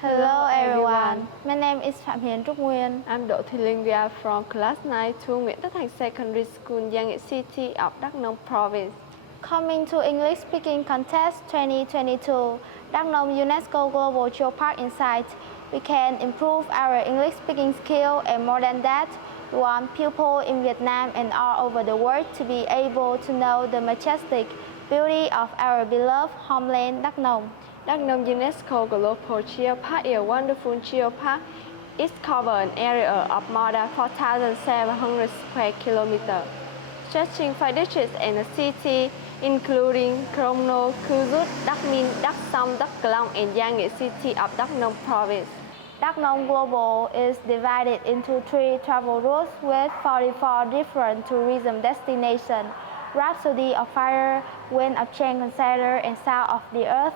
Hello everyone, my name is Phạm Hien, Nguyen. I'm Linh. We are from class 9 to Nguyễn Thanh Secondary School, Hien City of Đắk Nông Province. Coming to English Speaking Contest 2022, Đắk Nông UNESCO Global Geopark Insight, we can improve our English speaking skill, and more than that, we want people in Vietnam and all over the world to be able to know the majestic beauty of our beloved homeland Đắk Nông. Đắk Nông UNESCO Global Geopark is a wonderful geopark. It covers an area of more than 4,700 square kilometers, stretching 5 districts and a city, including Crono, Cư Rút, Đắk Minh, Đắk Song, Đắk Long, and Hien City of Đắk Nông Province. Đắk Nông Global is divided into 3 travel routes with 44 different tourism destinations: Rhapsody of Fire, Wind of Change Consider, and Sound of the Earth.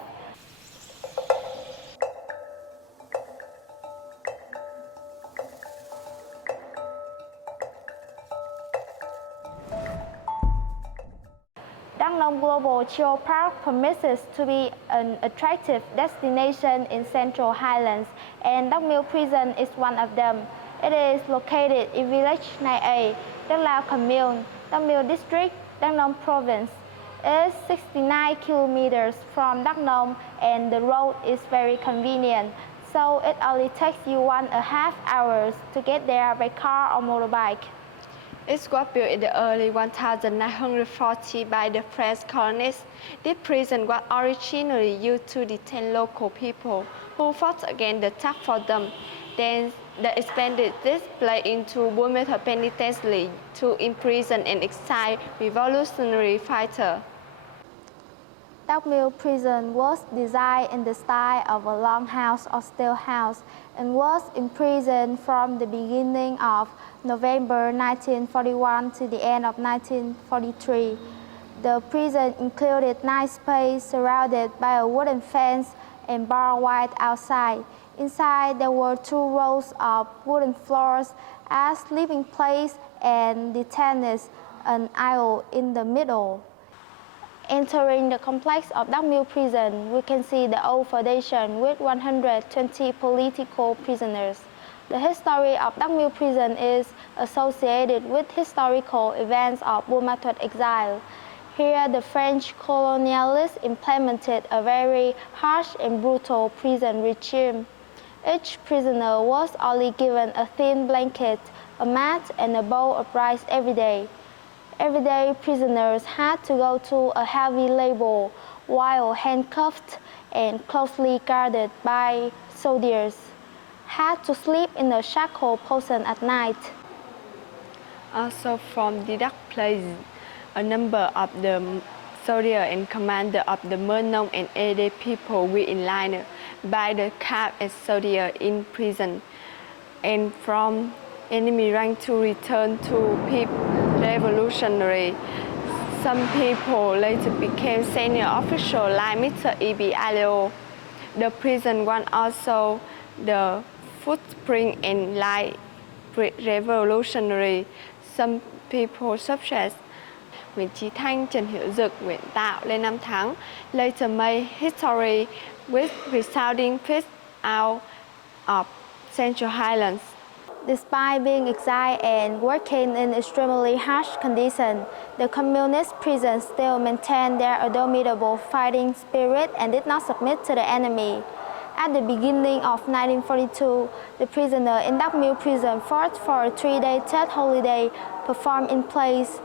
Đắk Nông Global Geopark promises to be an attractive destination in Central Highlands, and Đắk Miêu Prison is one of them. It is located in village 9A, Đắk Lao Commune, Đắk Miêu District, Đắk Nông Province. It is 69 kilometers from Đắk Nông, and the road is very convenient, so it only takes you 1.5 hours to get there by car or motorbike. It was built in the early 1940 by the French colonists. This prison was originally used to detain local people who fought against the attack for them. Then they expanded this place into women's penitentiary to imprison and exile revolutionary fighters. Đắk Miêu Prison was designed in the style of a longhouse or steel house and was imprisoned from the beginning of November 1941 to the end of 1943. The prison included 9 spaces surrounded by a wooden fence and barbed wire outside. Inside there were 2 rows of wooden floors as sleeping place and detainees, an aisle in the middle. Entering the complex of Đắk Miêu Prison, we can see the old foundation with 120 political prisoners. The history of Đắk Miêu Prison is associated with historical events of Burma Thuật exile. Here, the French colonialists implemented a very harsh and brutal prison regime. Each prisoner was only given a thin blanket, a mat, and a bowl of rice every day. Everyday prisoners had to go to a heavy labor while handcuffed and closely guarded by soldiers, had to sleep in a shackle prison at night. Also from the dark place, a number of the soldiers and commanders of the Mơ and Ede people were in line by the cap and soldiers in prison, and from enemy rank to return to revolutionary. Some people later became senior officials like Mr. E.B. Aleo. The prison was also the footprint and like revolutionary. Some people such as Nguyễn Chí Thanh, Trần Hiểu Dực, Nguyễn Tạo, Lê Nam Thắng later made history with resounding feats out of Central Highlands. Despite being exiled and working in extremely harsh conditions, the communist prisons still maintained their indomitable fighting spirit and did not submit to the enemy. At the beginning of 1942, the prisoners in Đắk Miêu Prison fought for a 3-day Tet holiday, performed in plays,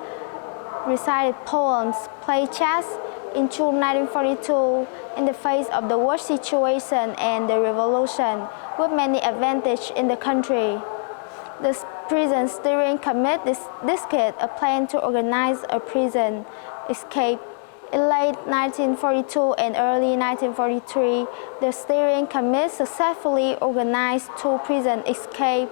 recited poems, played chess. In June 1942, in the face of the war situation and the revolution, with many advantages in the country, the prison steering committee discussed a plan to organize a prison escape. In late 1942 and early 1943, the steering committee successfully organized 2 prison escapes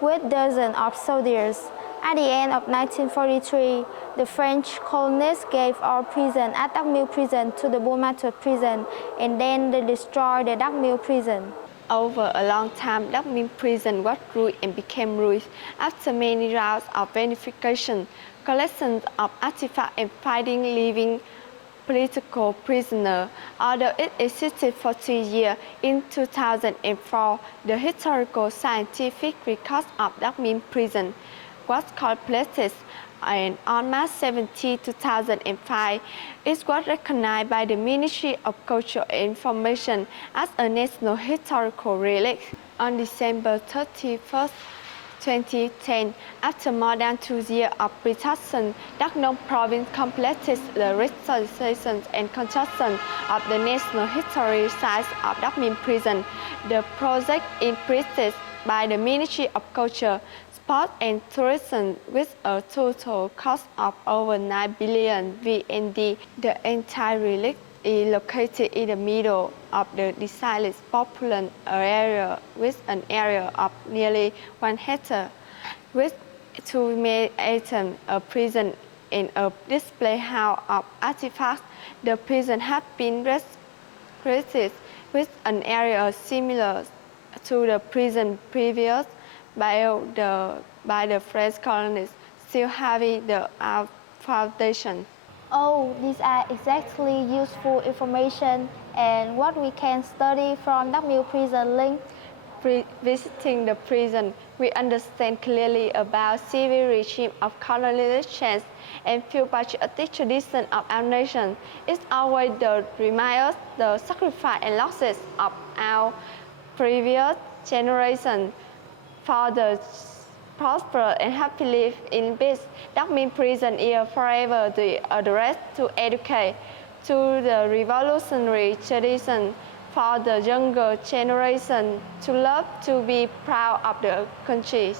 with dozens of soldiers. At the end of 1943, the French colonists gave all prison at Đắk Miêu Prison to the Burma Thuật prison, and then they destroyed the Đắk Miêu Prison. Over a long time, Đắk Miêu Prison was ruined and became ruined after many rounds of verification, collections of artifacts, and finding living political prisoner. Although it existed for 2 years, in 2004, the historical scientific record of Đắc Minh prison was completed, and on March 17, 2005, it was recognized by the Ministry of Culture and Information as a National Historical Relic. On December 31, 2010, after more than 2 years of pre-construction, Đắk Nông province completed the restoration and construction of the National Historic Site of Đắk Minh Prison. The project is implemented by the Ministry of Culture, Sport and Tourism with a total cost of over 9 billion VND. The entire relic is located in the middle of the densely populated area with an area of nearly 1 hectare, with 2 main items, a prison and a display house of artifacts. The prison has been restored with an area similar to the prison previous built by the French colonists, still having the foundation. Oh, these are exactly useful information and what we can study from Đắk Minh prison link. Visiting the prison, we understand clearly about civil regime of colonization and feel patriotic tradition of our nation. It's always the remind us the sacrifice and losses of our previous generation for the prosper and happy life in peace. Đắk Minh prison is forever the address to educate, to the revolutionary tradition, for the younger generation to love, to be proud of the country.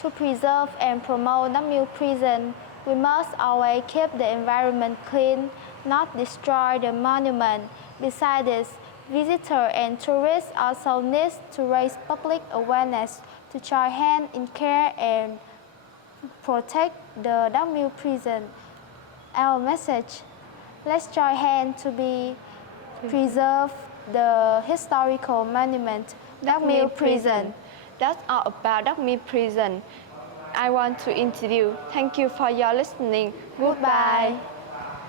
To preserve and promote Đắk Minh prison, we must always keep the environment clean, not destroy the monument. Besides this, visitors and tourists also need to raise public awareness to join hands in care and protect the Đắk Minh prison. Our message: let's join hands to preserve the historical monument, Đắk Minh prison. That's all about Đắk Minh prison. I want to introduce. Thank you for your listening. Goodbye.